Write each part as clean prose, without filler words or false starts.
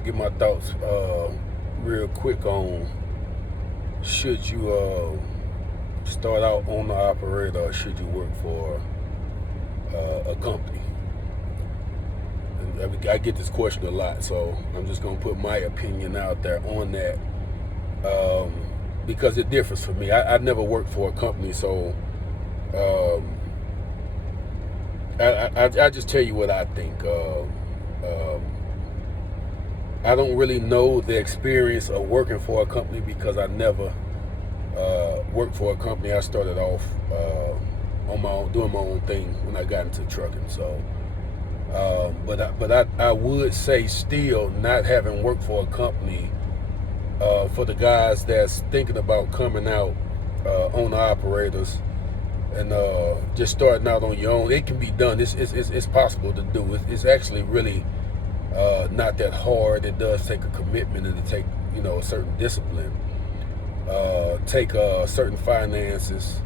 to get my thoughts real quick on should you start out owner operator or should you work for a company. And I get this question a lot, so I'm just gonna put my opinion out there on that because it differs for me. I never worked for a company, so I just tell you what I think. I don't really know the experience of working for a company because I never worked for a company. I started off on my own, doing my own thing when I got into trucking. So, but I would say still not having worked for a company for the guys that's thinking about coming out owner operators and just starting out on your own. It can be done. It's possible to do. It's actually really not that hard. It does take a commitment and it take a certain discipline, take certain finances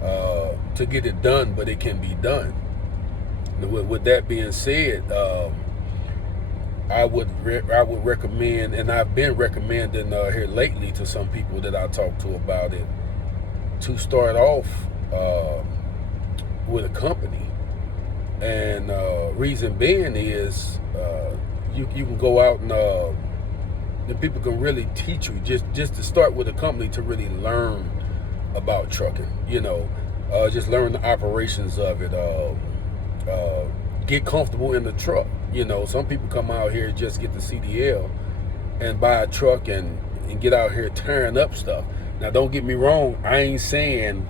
to get it done, but it can be done. With that being said, I would recommend, and I've been recommending here lately to some people that I talk to about it, to start off with a company. And reason being is you can go out and people can really teach you just to start with a company to really learn about trucking. Just learn the operations of it. Get comfortable in the truck. Some people come out here just get the CDL and buy a truck and get out here tearing up stuff. Now, don't get me wrong. I ain't saying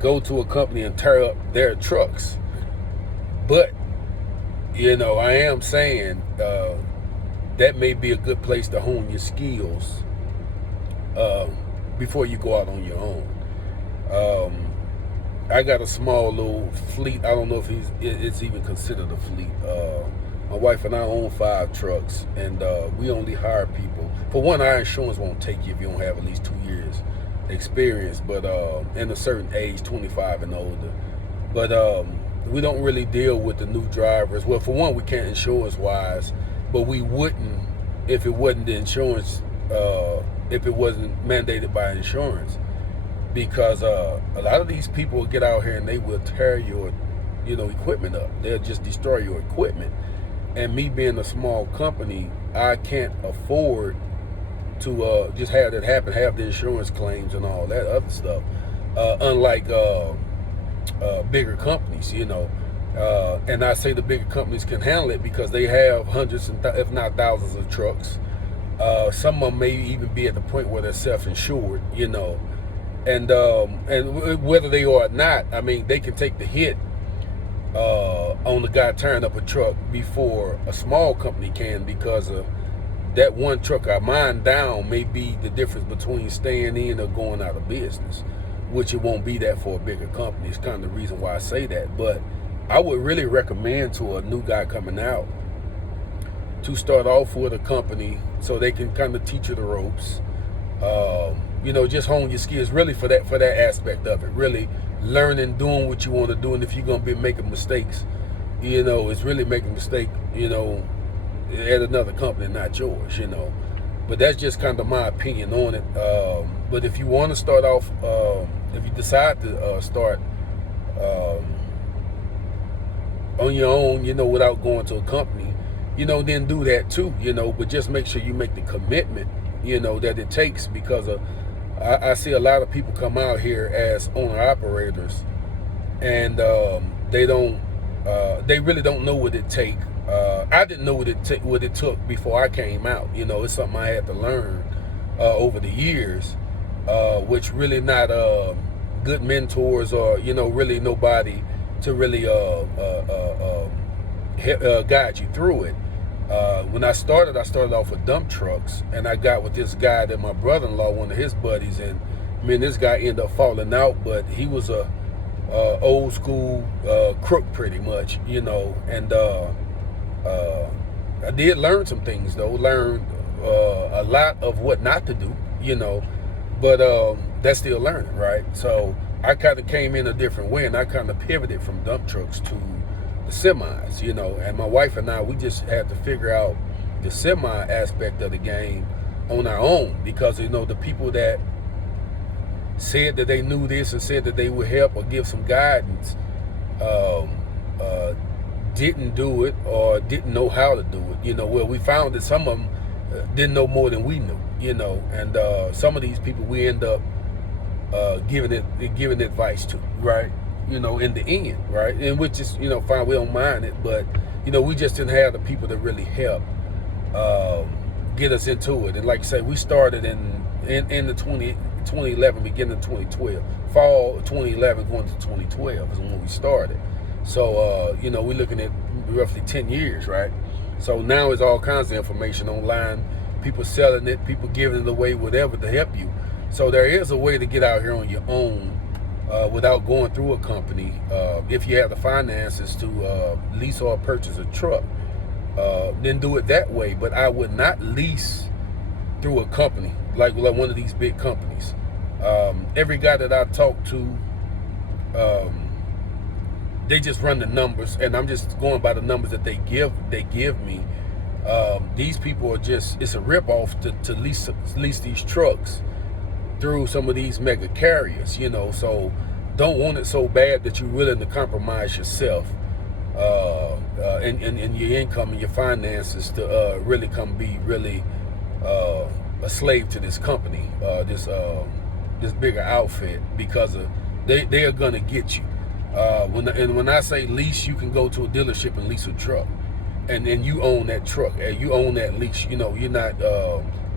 go to a company and tear up their trucks. But, I am saying that may be a good place to hone your skills before you go out on your own. I got a small little fleet. I don't know if it's even considered a fleet. My wife and I own 5 trucks, and we only hire people. For one, our insurance won't take you if you don't have at least 2 years experience, but in a certain age, 25 and older. But we don't really deal with the new drivers. Well, for one, we can't insurance-wise, but we wouldn't if it wasn't the insurance, if it wasn't mandated by insurance. Because a lot of these people will get out here and they will tear your, equipment up. They'll just destroy your equipment. And me being a small company, I can't afford to just have that happen, have the insurance claims and all that other stuff. Unlike bigger companies, and I say the bigger companies can handle it because they have hundreds and if not thousands of trucks. Some of them may even be at the point where they're self-insured, and whether they are or not, I mean, they can take the hit on the guy tearing up a truck before a small company can, because of that one truck or mine down may be the difference between staying in or going out of business, which it won't be that for a bigger company. It's kind of the reason why I say that. But I would really recommend to a new guy coming out to start off with a company so they can kind of teach you the ropes. Just hone your skills really for that aspect of it. Really learning, doing what you want to do, and if you're gonna be making mistakes, it's really making a mistake, at another company, not yours. But that's just kind of my opinion on it. But if you want to start off, if you decide to start on your own, without going to a company, then do that too. But just make sure you make the commitment, that it takes, because I see a lot of people come out here as owner operators, and they really don't know what it takes. I didn't know what it took before I came out. It's something I had to learn over the years, which really not good mentors or really nobody to really guide you through it. When I started off with dump trucks, and I got with this guy that my brother-in-law, one of his buddies, and this guy ended up falling out, but he was a old school crook pretty much, and I did learn some things though, learned a lot of what not to do, but that's still learning, right? So I kind of came in a different way, and I kind of pivoted from dump trucks to the semis, and my wife and I, we just had to figure out the semi aspect of the game on our own, because you know the people that said that they knew this and said that they would help or give some guidance um, didn't do it or didn't know how to do it. You know, well, we found that some of them didn't know more than we knew. You know, and some of these people we end up giving advice to, right? You know, in the end, right? And which is, you know, fine, we don't mind it, but you know, we just didn't have the people that really help get us into it. And like I say, we started in the 2011, beginning of 2012, fall 2011 going to 2012 is when we started. So you know, we're looking at roughly 10 years, right? So now it's all kinds of information online, people selling it, people giving it away, whatever, to help you. So there is a way to get out here on your own without going through a company. If you have the finances to lease or purchase a truck, then do it that way. But I would not lease through a company like one of these big companies. Every guy that I talk to, they just run the numbers, and I'm just going by the numbers that they give me. These people are just, it's a ripoff to lease these trucks through some of these mega carriers, you know. So don't want it so bad that you're willing to compromise yourself and your income and your finances to really come be really a slave to this company, this bigger outfit, because they are gonna get you. When I say lease, you can go to a dealership and lease a truck, and you own that truck, and you own that lease. You know, you're not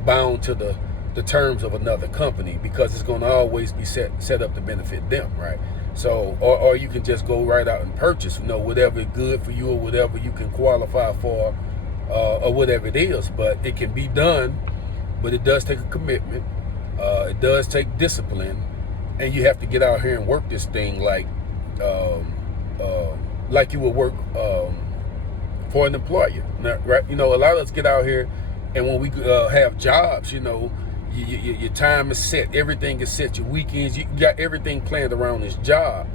bound to the terms of another company, because it's going to always be set up to benefit them, right? So, or you can just go right out and purchase, you know, whatever is good for you or whatever you can qualify for, or whatever it is. But it can be done, but it does take a commitment. It does take discipline, and you have to get out here and work this thing like you would work for an employer, right? You know, a lot of us get out here, and when we have jobs, you know, your time is set, everything is set, your weekends, you got everything planned around this job.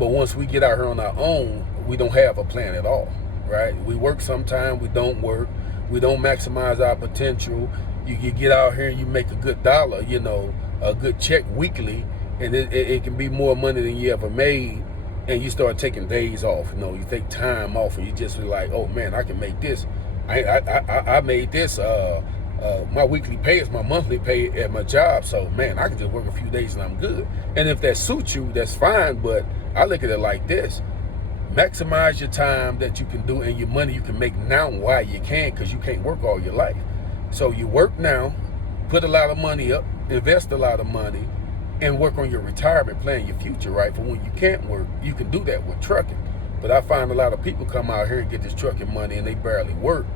But once we get out here on our own, we don't have a plan at all, right? We work sometime, we don't work, we don't maximize our potential. You get out here and you make a good dollar, you know, a good check weekly, and it can be more money than you ever made, and you start taking days off. You know, you take time off, and you just be like, oh man, I can make this. I made this. My weekly pay is my monthly pay at my job, so man, I can just work a few days and I'm good. And if that suits you, that's fine. But I look at it like this: maximize your time that you can do, and your money you can make now while you can, because you can't work all your life. So you work now, put a lot of money up, invest a lot of money, and work on your retirement, plan your future, right? For when you can't work, you can do that with trucking. But I find a lot of people come out here and get this trucking money, and they barely work,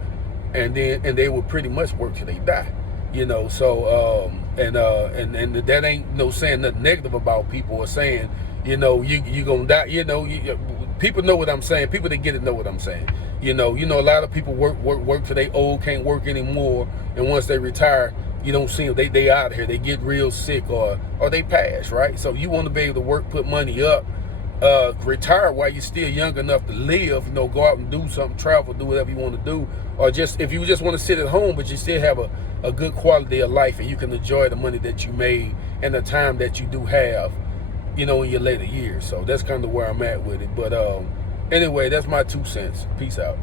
and they will pretty much work till they die, you know. So and that ain't no saying nothing negative about people, or saying, you know, you gonna die. You know, people know what I'm saying. People that get it know what I'm saying. You know, a lot of people work till they old, can't work anymore, and once they retire, you don't see them. They out of here. They get real sick, or they pass, right? So you want to be able to work, put money up, retire while you're still young enough to live. You know, go out and do something, travel, do whatever you want to do, or just if you just want to sit at home, but you still have a good quality of life, and you can enjoy the money that you made and the time that you do have, you know, in your later years. So that's kind of where I'm at with it. But anyway, that's my 2 cents. Peace out.